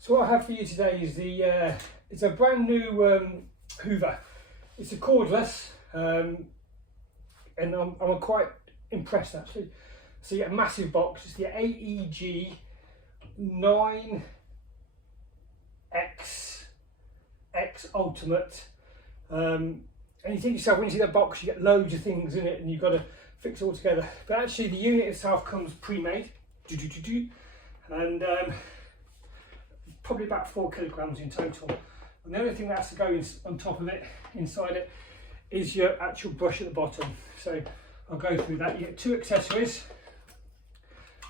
So what I have for you today is it's a brand new Hoover. It's a cordless, and I'm quite impressed actually. So you get a massive box. It's the AEG FX9 Ultimate. And you think to yourself, when you see that box, you get loads of things in it and you've got to fix it all together. But actually the unit itself comes pre-made, and probably about 4 kilograms in total. And the only thing that has to go in, on top of it, inside it, is your actual brush at the bottom. So I'll go through that. You get 2 accessories,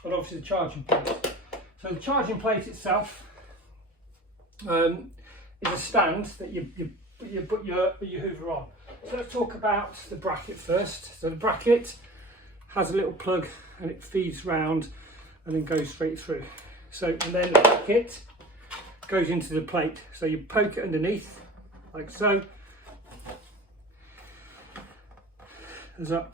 and obviously the charging plate. So the charging plate itself is a stand that you put your Hoover on. So let's talk about the bracket first. So the bracket has a little plug and it feeds round and then goes straight through. So, and then the bracket goes into the plate. So you poke it underneath, like so. There's a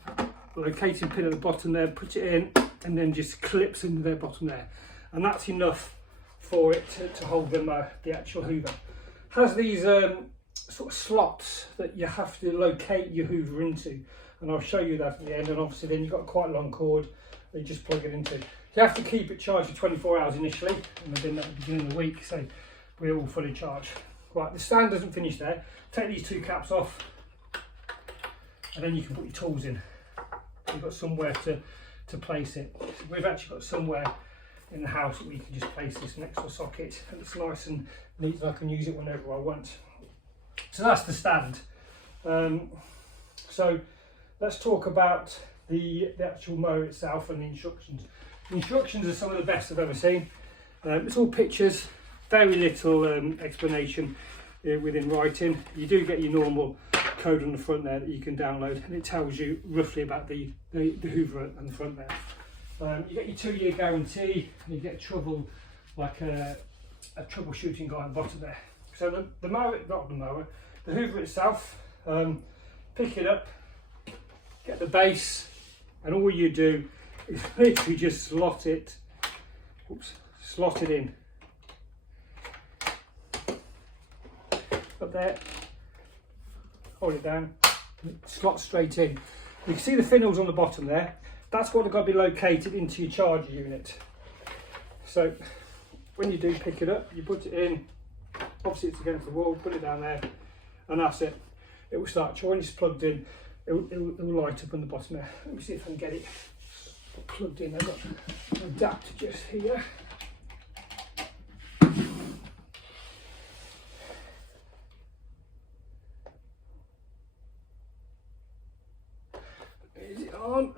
locating pin at the bottom there, put it in, and then just clips into the bottom there. And that's enough for it to hold the actual Hoover. It has these sort of slots that you have to locate your Hoover into, and I'll show you that at the end. And obviously then you've got quite a long cord that you just plug it into. You have to keep it charged for 24 hours initially, and I did that at the beginning of the week, so we're all fully charged. Right, the stand doesn't finish there. Take these 2 caps off, and then you can put your tools in. You've got somewhere to place it. So we've actually got somewhere in the house that we can just place this next to a socket, and it's nice and neat, and I can use it whenever I want. So that's the stand. So let's talk about the actual mower itself and the instructions. The instructions are some of the best I've ever seen. It's all pictures, very little explanation within writing. You do get your normal code on the front there that you can download, and it tells you roughly about the Hoover on the front there. You get your 2-year guarantee, and you get trouble, like a troubleshooting guide at the bottom there. So the mower, not the mower, the Hoover itself, pick it up, get the base, and all you do is literally just slot it in. Up there, hold it down, slot straight in. You can see the finnels on the bottom there. That's what have got to be located into your charger unit. So when you do pick it up, you put it in, obviously it's against the wall, put it down there, and that's it. It will start charging. It's plugged in, it will light up on the bottom there. Let me see if I can get it plugged in. I've got an adapter just here. Is it on?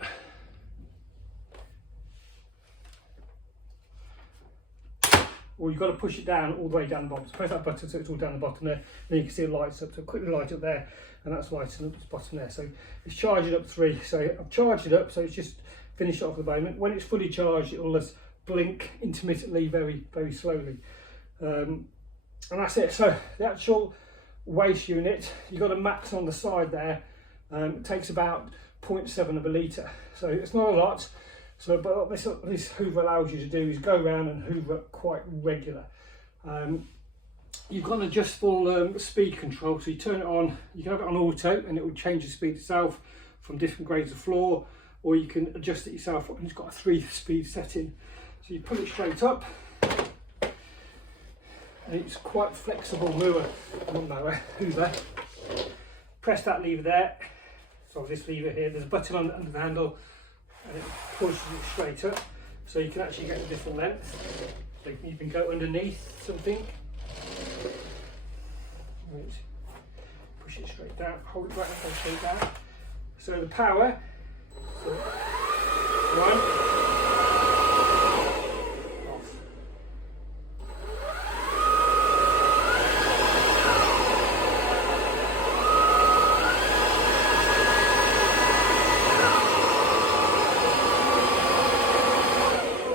Or you've got to push it down all the way down the bottom. So press that button so it's all down the bottom there. Then you can see it lights up. So quickly light up there, and that's lighting up the bottom there. So it's charging up 3. So I've charged it up, so it's just finished off at the moment. When it's fully charged, it will just blink intermittently, very, very slowly. And that's it. So the actual waste unit, you've got a max on the side there. It takes about 0.7 of a litre. So it's not a lot. So, but what this Hoover allows you to do is go around and hoover quite regular. You've got an adjustable speed control, so you turn it on, you can have it on auto and it will change the speed itself from different grades of floor, or you can adjust it yourself, and it's got a 3-speed setting. So you put it straight up, and it's quite flexible Hoover. Press that lever there, so this lever here, there's a button under the handle, and it pushes it straight up, so you can actually get a different length. So you can even go underneath something. Right. Push it straight down, hold it right up, straight down. So the power, so 1, off.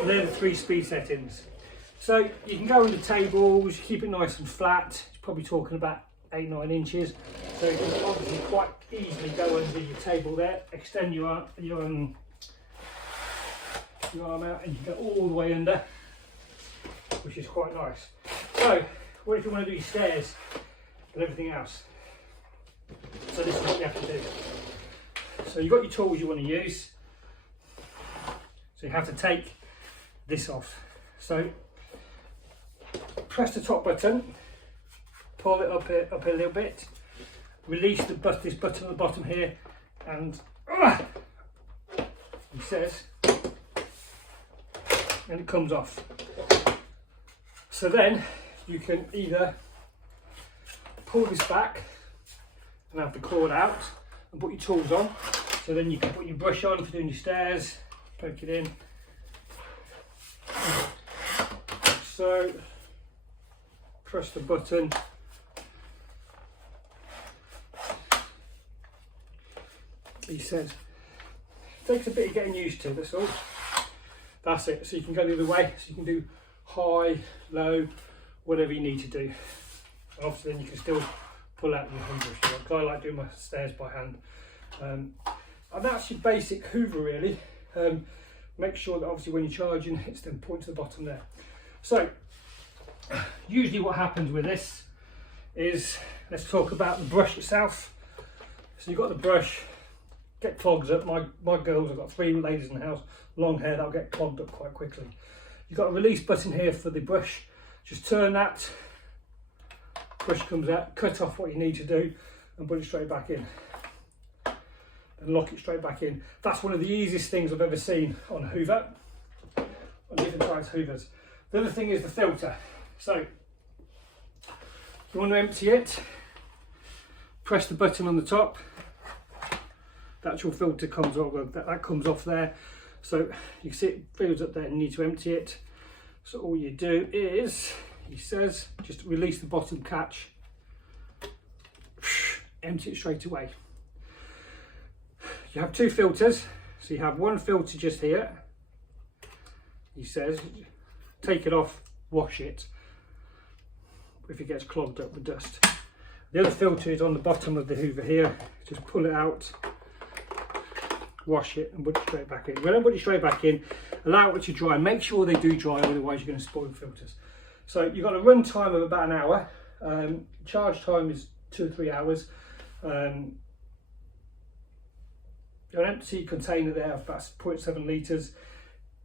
And they're the 3 speed settings. So you can go under tables, keep it nice and flat. It's probably talking about 8-9 inches. So you can obviously quite easily go under your table there, extend your arm out, and you can go all the way under, which is quite nice. So, what if you want to do your stairs and everything else? So this is what you have to do. So you've got your tools you want to use. So you have to take this off. So press the top button, pull it up a little bit, release this button at the bottom here, and it says, and it comes off. So then you can either pull this back and have the cord out and put your tools on. So then you can put your brush on for doing your stairs, poke it in. So press the button. He says, it takes a bit of getting used to, that's all. That's it. So you can go the other way, so you can do high, low, whatever you need to do. And obviously then you can still pull out your hoover if you want. I like doing my stairs by hand. And that's your basic hoover really. Make sure that obviously when you're charging, it's then point to the bottom there. So usually what happens with this is, let's talk about the brush itself. So you've got the brush, get clogs up. My girls, I've got 3 ladies in the house, long hair, that'll get clogged up quite quickly. You've got a release button here for the brush. Just turn that, brush comes out, cut off what you need to do and put it straight back in. And lock it straight back in. That's one of the easiest things I've ever seen on a hoover, on different size hoovers. The other thing is the filter. So you want to empty it, press the button on the top, the actual filter comes off, that comes off there. So you can see it fills up there and you need to empty it. So all you do is, he says, just release the bottom catch, empty it straight away. You have 2 filters, so you have one filter just here. He says, take it off, wash it if it gets clogged up with dust. The other filter is on the bottom of the hoover here. Just pull it out, wash it and put it straight back in. When I put it straight back in, allow it to dry. Make sure they do dry, otherwise you're going to spoil the filters. So you've got a run time of about an hour. Charge time is 2 or 3 hours. An empty container there of about 0.7 litres.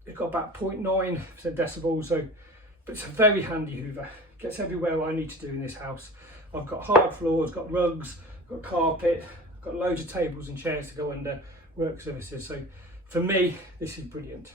It's got about 0.9% decibels, but it's a very handy hoover. Gets everywhere what I need to do in this house. I've got hard floors, got rugs, got carpet, got loads of tables and chairs to go under, work surfaces. So for me, this is brilliant.